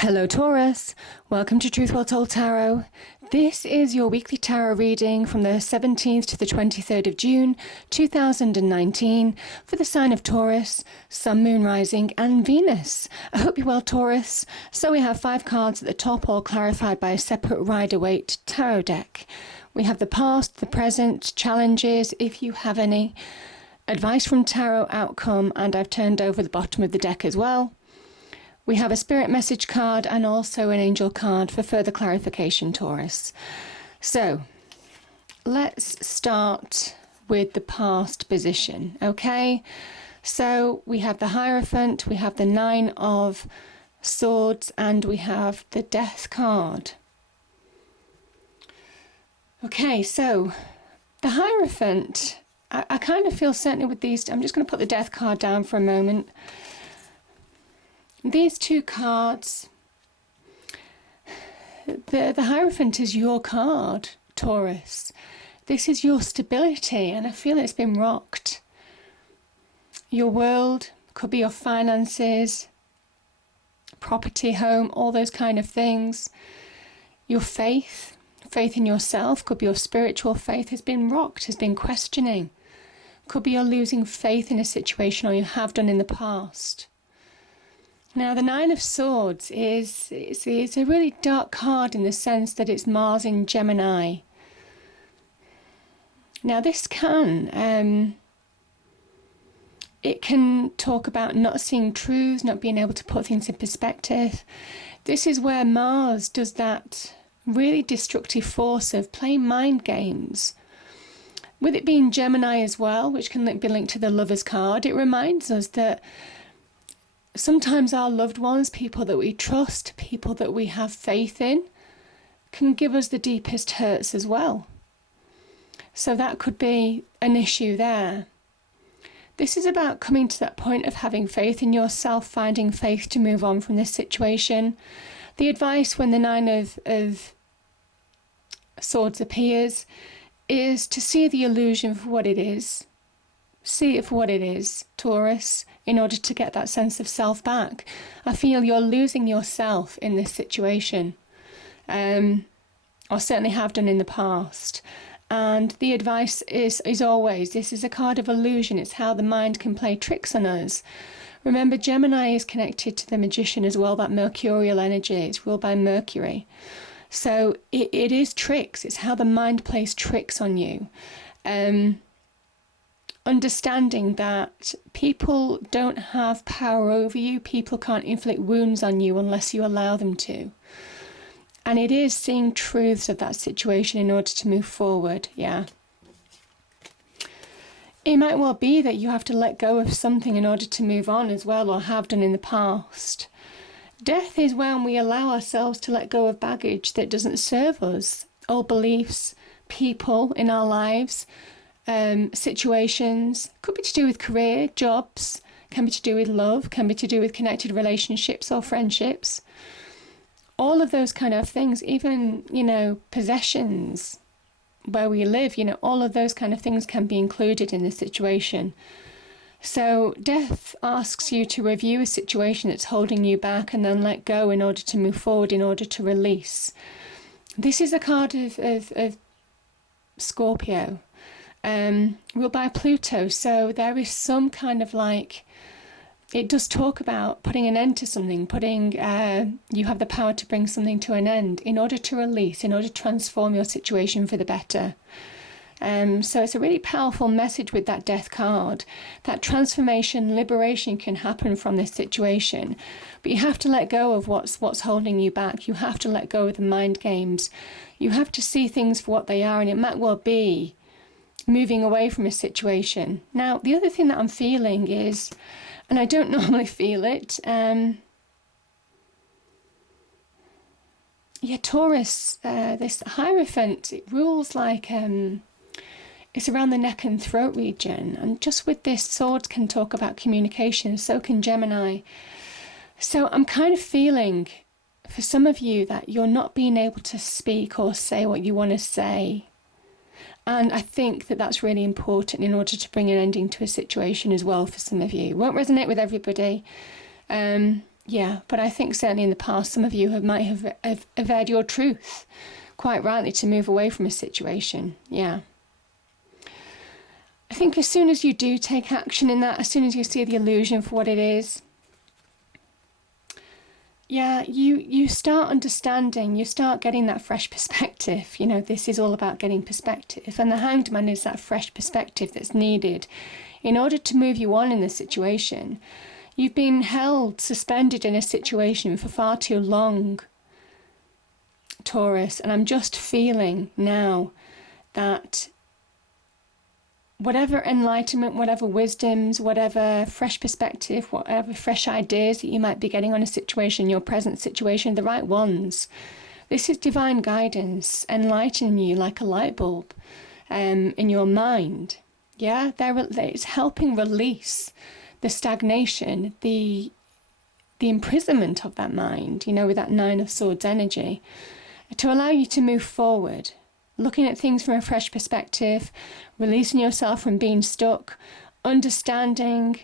Hello Taurus, welcome to Truth Well Told Tarot. This is your weekly tarot reading from the 17th to the 23rd of June 2019 for the sign of Taurus, Sun, Moon, Rising and Venus. I hope you're well, Taurus. So we have 5 cards at the top, all clarified by a separate Rider-Waite tarot deck. We have the past, the present, challenges if you have any, advice from tarot, outcome, and I've turned over the bottom of the deck as well. We have a spirit message card and also an angel card for further clarification, Taurus. So let's start with the past position, okay? So we have the Hierophant, we have the 9 of Swords, and we have the Death card. Okay, so the Hierophant, I kind of feel certainly with these, I'm just going to put the Death card down for a moment. These 2 cards, the Hierophant is your card, Taurus. This is your stability, and I feel it's been rocked. Your world could be your finances, property, home, all those kind of things. Your faith in yourself, could be your spiritual faith, has been rocked, has been questioning. Could be you're losing faith in a situation, or you have done in the past. Now, the 9 of Swords is a really dark card in the sense that it's Mars in Gemini. Now, this it can talk about not seeing truths, not being able to put things in perspective. This is where Mars does that really destructive force of playing mind games. With it being Gemini as well, which can be linked to the Lovers card, it reminds us that sometimes our loved ones, people that we trust, people that we have faith in, can give us the deepest hurts as well. So that could be an issue there. This is about coming to that point of having faith in yourself, finding faith to move on from this situation. The advice when the 9 of Swords appears is to see the illusion for what it is. See it for what it is, Taurus, in order to get that sense of self back. I feel you're losing yourself in this situation, or certainly have done in the past. And the advice is always, this is a card of illusion. It's how the mind can play tricks on us. Remember, Gemini is connected to the Magician as well, that mercurial energy. It's ruled by Mercury. So it is tricks. It's how the mind plays tricks on you. Understanding that people don't have power over you, people can't inflict wounds on you unless you allow them to. And it is seeing truths of that situation in order to move forward, yeah. It might well be that you have to let go of something in order to move on as well, or have done in the past. Death is when we allow ourselves to let go of baggage that doesn't serve us, old beliefs, people in our lives, situations. Could be to do with career, jobs, can be to do with love, can be to do with connected relationships or friendships. All of those kind of things, even, possessions, where we live, all of those kind of things can be included in this situation. So death asks you to review a situation that's holding you back and then let go in order to move forward, in order to release. This is a card of Scorpio. Ruled by Pluto, so there is some kind of it does talk about putting an end to something, you have the power to bring something to an end in order to release, in order to transform your situation for the better. So it's a really powerful message with that Death card. That transformation, liberation can happen from this situation, but you have to let go of what's holding you back. You have to let go of the mind games. You have to see things for what they are, and it might well be moving away from a situation. Now, the other thing that I'm feeling is, and I don't normally feel it, Taurus, this Hierophant, it rules it's around the neck and throat region, and just with this, Swords can talk about communication, so can Gemini. So I'm kind of feeling, for some of you, that you're not being able to speak or say what you want to say. And I think that that's really important in order to bring an ending to a situation as well for some of you. It won't resonate with everybody. Yeah, but I think certainly in the past, some of you might have averred your truth, quite rightly, to move away from a situation. Yeah. I think as soon as you do take action in that, as soon as you see the illusion for what it is, yeah, you start understanding, you start getting that fresh perspective. You know, this is all about getting perspective. And the Hanged Man is that fresh perspective that's needed in order to move you on in the situation. You've been held, suspended in a situation for far too long, Taurus. And I'm just feeling now that whatever enlightenment, whatever wisdoms, whatever fresh perspective, whatever fresh ideas that you might be getting on a situation, your present situation, the right ones. This is divine guidance, enlightening you like a light bulb in your mind. Yeah, it's helping release the stagnation, the imprisonment of that mind, you know, with that Nine of Swords energy, to allow you to move forward, looking at things from a fresh perspective, releasing yourself from being stuck, understanding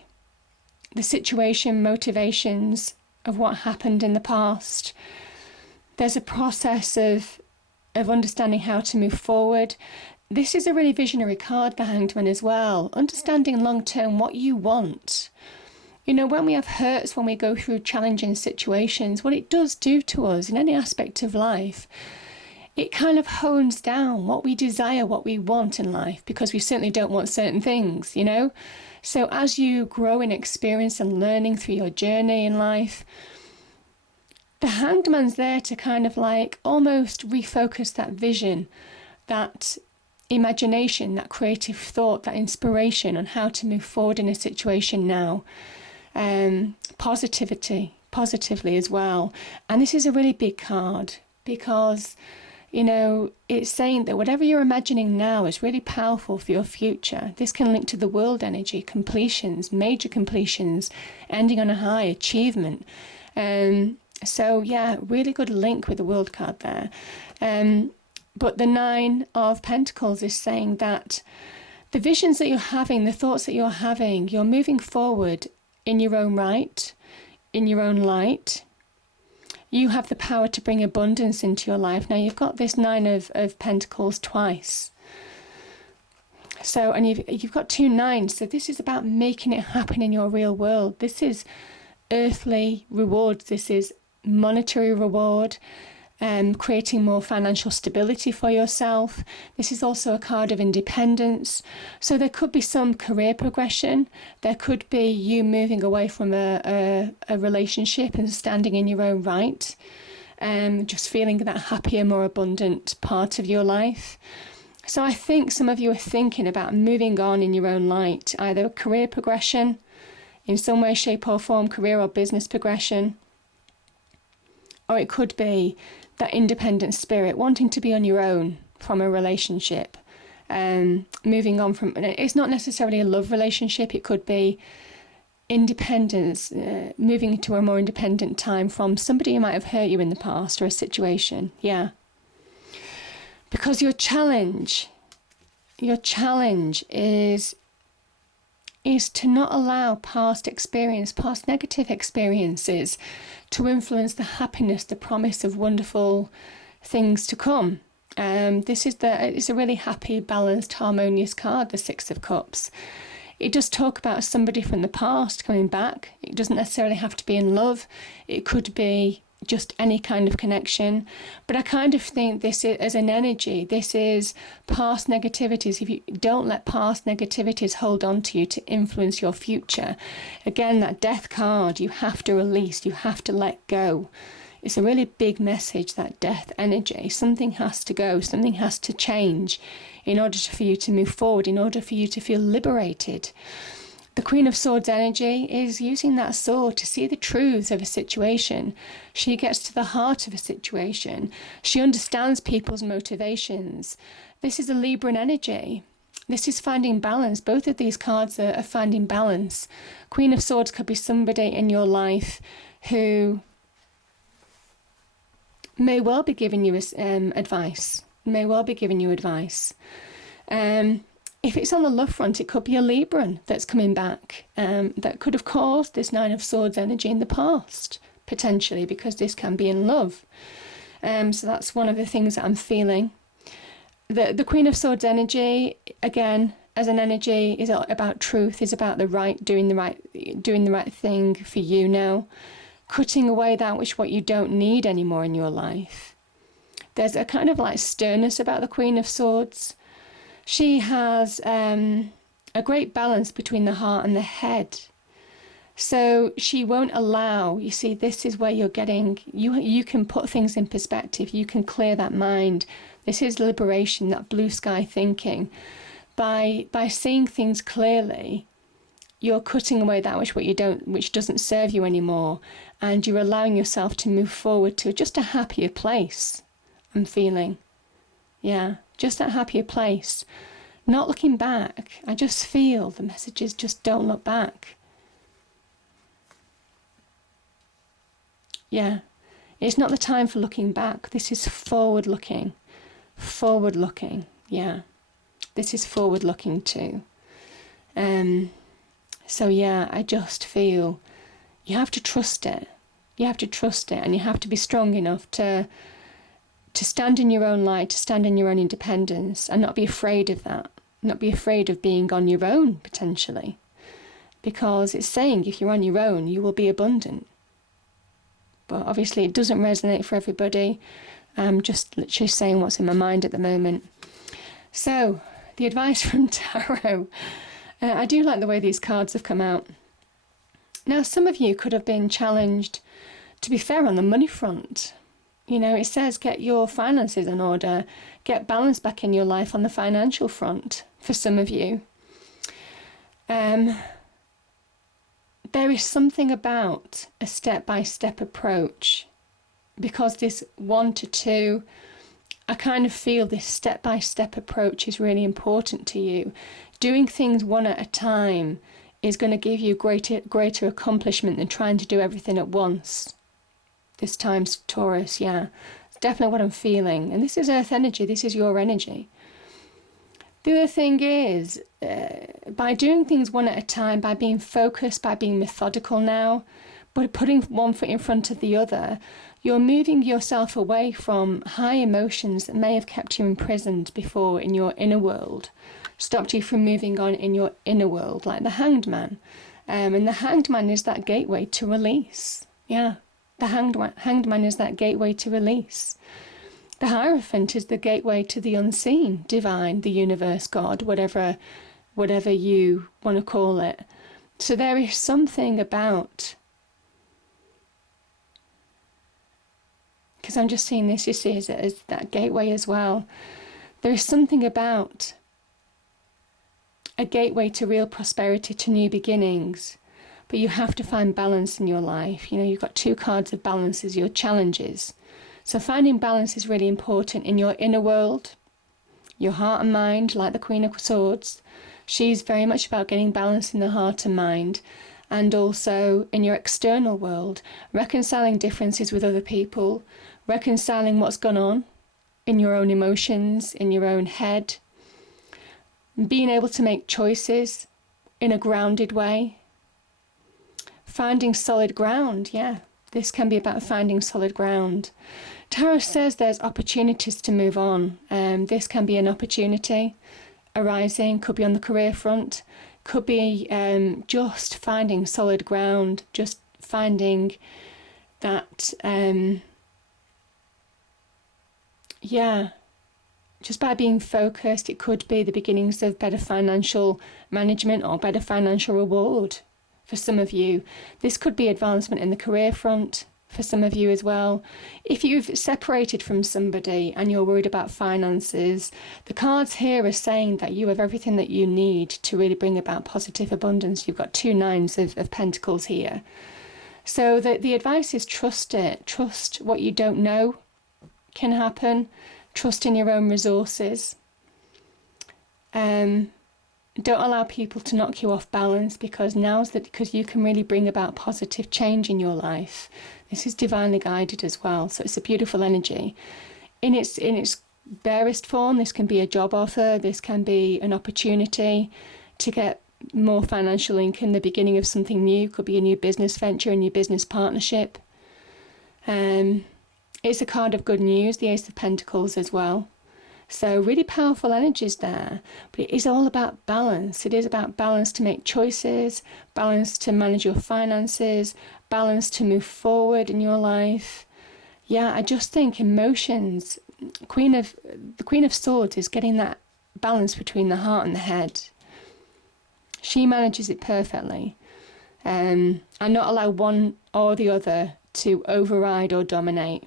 the situation, motivations of what happened in the past. There's a process of understanding how to move forward. This is a really visionary card, the Hanged Man, as well. Understanding long-term what you want. You know, when we have hurts, when we go through challenging situations, what it does do to us in any aspect of life, it kind of hones down what we desire, what we want in life, because we certainly don't want certain things, you know? So as you grow in experience and learning through your journey in life, the Hanged Man's there to kind of like almost refocus that vision, that imagination, that creative thought, that inspiration on how to move forward in a situation now. Positively as well. And this is a really big card because, you know, it's saying that whatever you're imagining now is really powerful for your future. This can link to the world energy, completions, major completions, ending on a high, achievement. So yeah, really good link with the world card there. But the Nine of Pentacles is saying that the visions that you're having, the thoughts that you're having, you're moving forward in your own right, in your own light. You have the power to bring abundance into your life. Now, you've got this Nine of Pentacles twice. So, and you've got two nines. So this is about making it happen in your real world. This is earthly rewards. This is monetary reward. Creating more financial stability for yourself. This is also a card of independence. So there could be some career progression. There could be you moving away from a relationship and standing in your own right. Just feeling that happier, more abundant part of your life. So I think some of you are thinking about moving on in your own light, either career progression in some way, shape or form, career or business progression. Or it could be that independent spirit, wanting to be on your own from a relationship, moving on from, it's not necessarily a love relationship, it could be independence, moving into a more independent time from somebody who might have hurt you in the past or a situation, yeah. Because your challenge is to not allow past negative experiences to influence the happiness, the promise of wonderful things to come. It's a really happy, balanced, harmonious card, the Six of Cups. It does talk about somebody from the past coming back. It doesn't necessarily have to be in love. It could be just any kind of connection. But I kind of think this is, as an energy, this is past negativities. If you don't let past negativities hold on to you to influence your future, again, that Death card, you have to release, you have to let go. It's a really big message, that Death energy. Something has to go, something has to change in order for you to move forward, in order for you to feel liberated. The Queen of Swords energy is using that sword to see the truths of a situation. She gets to the heart of a situation. She understands people's motivations. This is a Libran energy. This is finding balance. Both of these cards are finding balance. Queen of Swords could be somebody in your life who may well be giving you advice. If it's on the love front, it could be a Libran that's coming back that could have caused this Nine of Swords energy in the past, potentially, because this can be in love. So that's one of the things that I'm feeling. The Queen of Swords energy, again, as an energy, is about truth, is about doing the right thing for you now, cutting away that what you don't need anymore in your life. There's a kind of like sternness about the Queen of Swords. She has a great balance between the heart and the head. So she won't allow, you see, this is where you're getting, you can put things in perspective, you can clear that mind. This is liberation, that blue sky thinking. By seeing things clearly, you're cutting away that which doesn't serve you anymore, and you're allowing yourself to move forward to just a happier place. I'm feeling, yeah, just that happier place. Not looking back. I just feel the messages just don't look back. Yeah, it's not the time for looking back. This is forward looking. Forward looking, yeah. This is forward looking too. So yeah, I just feel you have to trust it. You have to trust it, and you have to be strong enough to stand in your own light, to stand in your own independence, and not be afraid of that. Not be afraid of being on your own, potentially. Because it's saying if you're on your own, you will be abundant. But obviously it doesn't resonate for everybody. I'm just literally saying what's in my mind at the moment. So, the advice from Tarot. I do like the way these cards have come out. Now, some of you could have been challenged, to be fair, on the money front. You know, it says get your finances in order, get balance back in your life on the financial front for some of you. There is something about a step-by-step approach, because this 1 to 2, I kind of feel this step-by-step approach is really important to you. Doing things one at a time is going to give you greater accomplishment than trying to do everything at once. This time's Taurus, yeah. It's definitely what I'm feeling. And this is Earth energy. This is your energy. The other thing is, by doing things one at a time, by being focused, by being methodical now, but putting one foot in front of the other, you're moving yourself away from high emotions that may have kept you imprisoned before in your inner world, stopped you from moving on in your inner world, like the Hanged Man. And the Hanged Man is that gateway to release. Yeah, the Hanged Man is that gateway to release. The Hierophant is the gateway to the unseen, divine, the universe, God, whatever you want to call it. So there is something about, because I'm just seeing this, you see, as that gateway as well. There is something about a gateway to real prosperity, to new beginnings. But you have to find balance in your life. You know, you've got 2 cards of balance as your challenges. So finding balance is really important in your inner world, your heart and mind, like the Queen of Swords. She's very much about getting balance in the heart and mind. And also in your external world, reconciling differences with other people, reconciling what's gone on in your own emotions, in your own head, being able to make choices in a grounded way, finding solid ground. Yeah, this can be about finding solid ground. Tarot says there's opportunities to move on. This can be an opportunity arising, could be on the career front, could be just finding solid ground, just finding that, just by being focused. It could be the beginnings of better financial management or better financial reward for some of you. This could be advancement in the career front for some of you as well. If you've separated from somebody and you're worried about finances, the cards here are saying that you have everything that you need to really bring about positive abundance. You've got 2 nines of pentacles here. So the advice is trust it. Trust what you don't know can happen. Trust in your own resources. Don't allow people to knock you off balance, because because you can really bring about positive change in your life. This is divinely guided as well, so it's a beautiful energy. In its barest form, this can be a job offer, this can be an opportunity to get more financial income, the beginning of something new, could be a new business venture, a new business partnership. It's a card of good news, the Ace of Pentacles as well. So really powerful energies there, but it is all about balance. It is about balance to make choices, balance to manage your finances, balance to move forward in your life. Yeah, I just think emotions, the Queen of Swords is getting that balance between the heart and the head. She manages it perfectly, and not allow one or the other to override or dominate.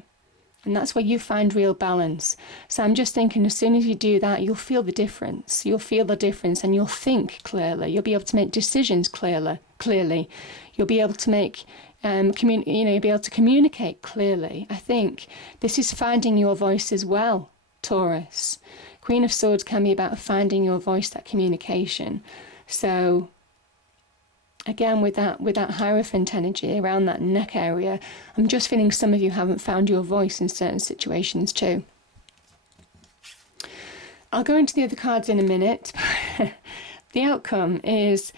And that's where you find real balance. So I'm just thinking, as soon as you do that, you'll feel the difference. You'll feel the difference, and you'll think clearly. You'll be able to make decisions clearly. You'll be able to make, you'll be able to communicate clearly. I think this is finding your voice as well, Taurus. Queen of Swords can be about finding your voice, that communication. So again, with that Hierophant energy around that neck area, I'm just feeling some of you haven't found your voice in certain situations too. I'll go into the other cards in a minute. The outcome is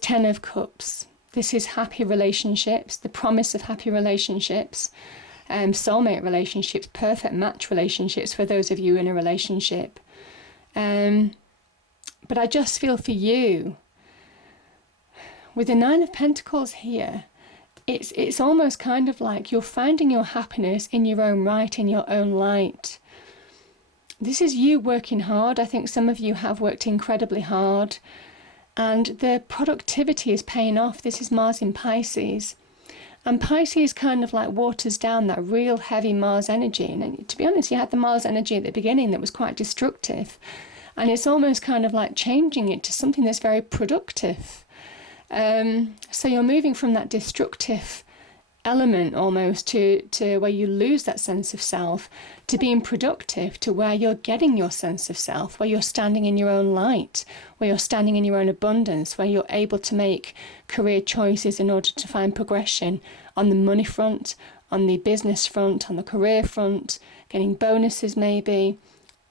Ten of Cups. This is happy relationships, the promise of happy relationships, soulmate relationships, perfect match relationships for those of you in a relationship. But I just feel for you, with the Nine of Pentacles here, it's almost kind of like you're finding your happiness in your own right, in your own light. This is you working hard. I think some of you have worked incredibly hard, and the productivity is paying off. This is Mars in Pisces. And Pisces kind of like waters down that real heavy Mars energy. And to be honest, you had the Mars energy at the beginning that was quite destructive. And it's almost kind of like changing it to something that's very productive. So you're moving from that destructive element almost to where you lose that sense of self, to being productive, to where you're getting your sense of self, where you're standing in your own light, where you're standing in your own abundance, where you're able to make career choices in order to find progression on the money front, on the business front, on the career front, getting bonuses maybe.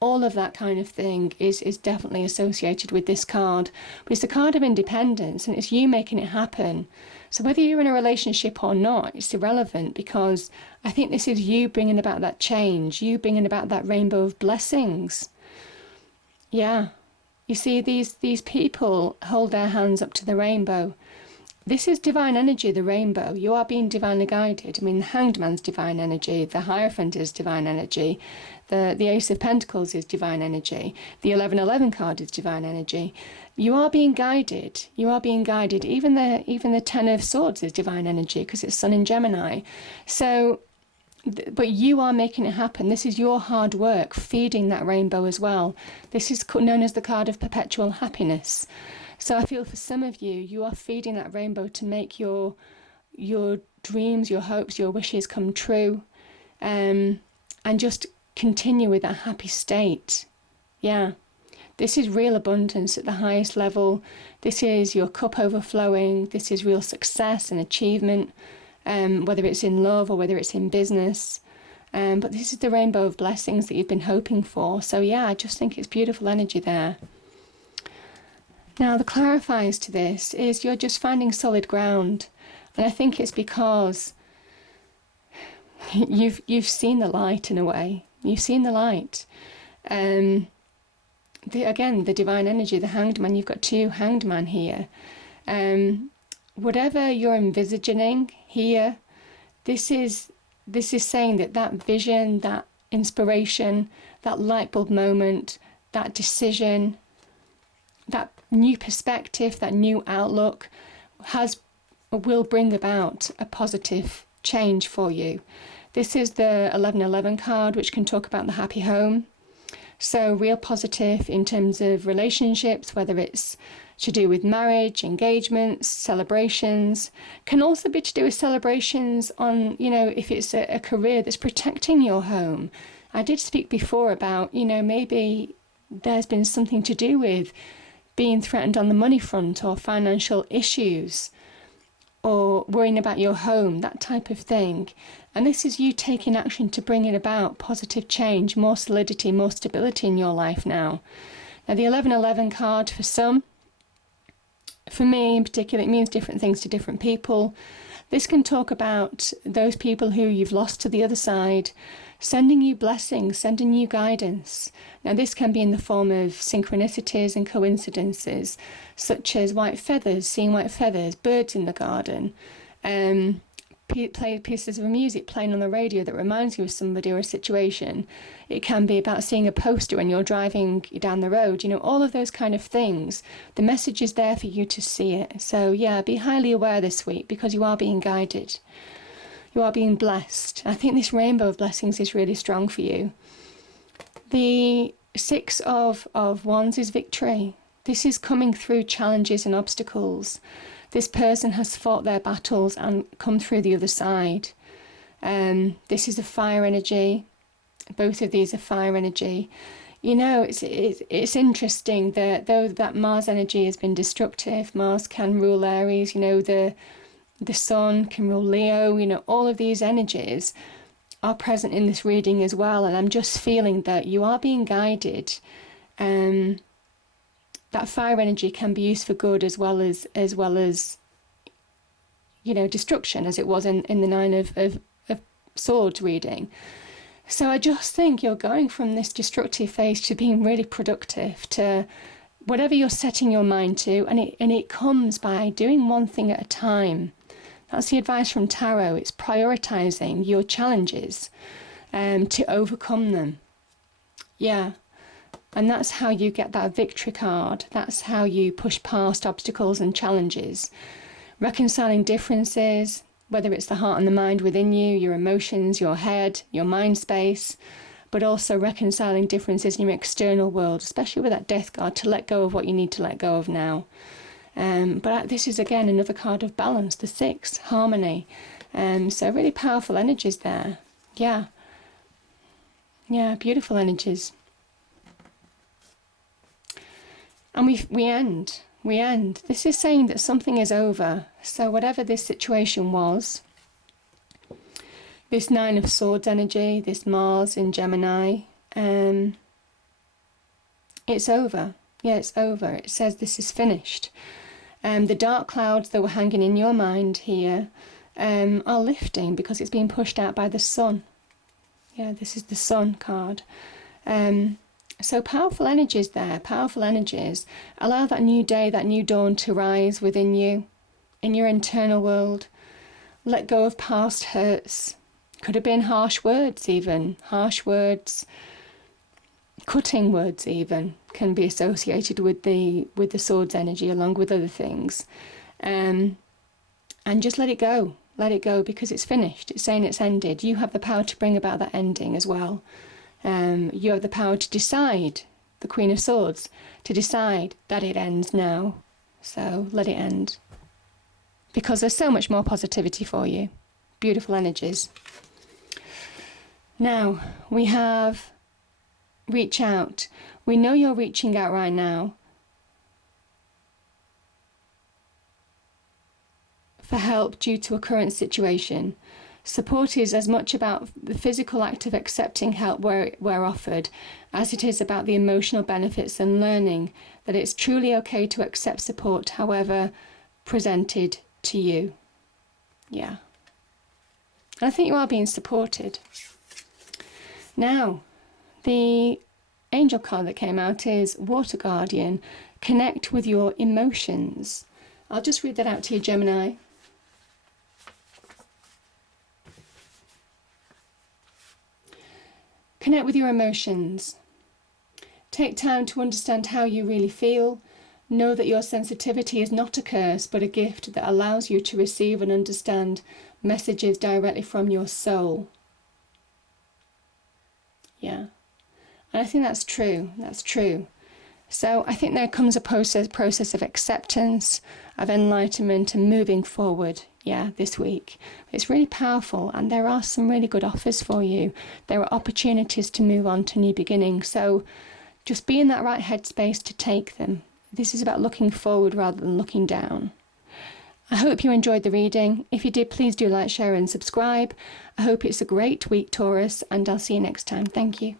All of that kind of thing is definitely associated with this card. But it's the card of independence, and it's you making it happen. So whether you're in a relationship or not, it's irrelevant, because I think this is you bringing about that change, you bringing about that rainbow of blessings. Yeah. You see, these people hold their hands up to the rainbow. This is divine energy, the rainbow. You are being divinely guided. I mean, the Hanged Man's divine energy, the Hierophant is divine energy, the Ace of Pentacles is divine energy, the 1111 card is divine energy. You are being guided. You are being guided. Even the Ten of Swords is divine energy because it's Sun in Gemini. So, but you are making it happen. This is your hard work feeding that rainbow as well. This is known as the card of perpetual happiness. So I feel for some of you, you are feeding that rainbow to make your dreams, your hopes, your wishes come true, and just continue with that happy state. Yeah, this is real abundance at the highest level. This is your cup overflowing. This is real success and achievement, whether it's in love or whether it's in business. But this is the rainbow of blessings that you've been hoping for. So yeah, I just think it's beautiful energy there. Now, the clarifiers to this is you're just finding solid ground. And I think it's because you've seen the light in a way. You've seen the light. Again, the divine energy, the Hanged Man, you've got two Hanged Man here. Whatever you're envisaging here, this is saying that vision, that inspiration, that light bulb moment, that decision, that new perspective, that new outlook will bring about a positive change for you. This is the 1111 card, which can talk about the happy home. So real positive in terms of relationships, whether it's to do with marriage, engagements, celebrations. Can also be to do with celebrations on, if it's a career that's protecting your home. I did speak before about, maybe there's been something to do with being threatened on the money front or financial issues or worrying about your home, that type of thing. And this is you taking action to bring it about positive change, more solidity, more stability in your life now. Now, the 1111 card for some, for me in particular, it means different things to different people. This can talk about those people who you've lost to the other side, sending you blessings, sending you guidance. Now, this can be in the form of synchronicities and coincidences, such as white feathers, seeing white feathers, birds in the garden, play pieces of music playing on the radio that reminds you of somebody or a situation. It can be about seeing a poster when you're driving down the road, all of those kind of things. The message is there for you to see it. So yeah, be highly aware this week, because you are being guided. You are being blessed. I think this rainbow of blessings is really strong for you. The Six of Wands is victory. This is coming through challenges and obstacles. This person has fought their battles and come through the other side. This is a fire energy. Both of these are fire energy. It's interesting that though that Mars energy has been destructive, Mars can rule Aries, the Sun can rule Leo, all of these energies are present in this reading as well. And I'm just feeling that you are being guided. That fire energy can be used for good as well as destruction, as it was in the Nine of Swords reading. So I just think you're going from this destructive phase to being really productive, to whatever you're setting your mind to, and it comes by doing one thing at a time. That's the advice from Tarot. It's prioritizing your challenges to overcome them. Yeah. And that's how you get that victory card. That's how you push past obstacles and challenges. Reconciling differences, whether it's the heart and the mind within you, your emotions, your head, your mind space, but also reconciling differences in your external world, especially with that death card, to let go of what you need to let go of now. But this is, again, another card of balance, the 6, harmony. So really powerful energies there. Yeah. Yeah, beautiful energies. And we end. This is saying that something is over. So whatever this situation was, this 9 of Swords energy, this Mars in Gemini, it's over. Yeah, it's over. It says this is finished. The dark clouds that were hanging in your mind here are lifting, because it's being pushed out by the sun. Yeah, this is the Sun card. So powerful energies there, powerful energies. Allow that new day, that new dawn to rise within you, in your internal world. Let go of past hurts. Could have been harsh words even. Harsh words, cutting words even, can be associated with the Swords energy, along with other things. And just let it go. Let it go, because it's finished. It's saying it's ended. You have the power to bring about that ending as well. You have the power to decide, the Queen of Swords, to decide that it ends now. So let it end. Because there's so much more positivity for you. Beautiful energies. Now, we have reach out. We know you're reaching out right now for help due to a current situation. Support is as much about the physical act of accepting help where offered, as it is about the emotional benefits and learning that it's truly okay to accept support, however presented to you. Yeah. And I think you are being supported. Now, the angel card that came out is Water Guardian. Connect with your emotions. I'll just read that out to you, Gemini. Connect with your emotions. Take time to understand how you really feel. Know that your sensitivity is not a curse, but a gift that allows you to receive and understand messages directly from your soul. Yeah. And I think that's true. That's true. So I think there comes a process of acceptance, of enlightenment, and moving forward. Yeah, this week. It's really powerful, and there are some really good offers for you. There are opportunities to move on to new beginnings. So just be in that right headspace to take them. This is about looking forward rather than looking down. I hope you enjoyed the reading. If you did, please do like, share, and subscribe. I hope it's a great week, Taurus, and I'll see you next time. Thank you.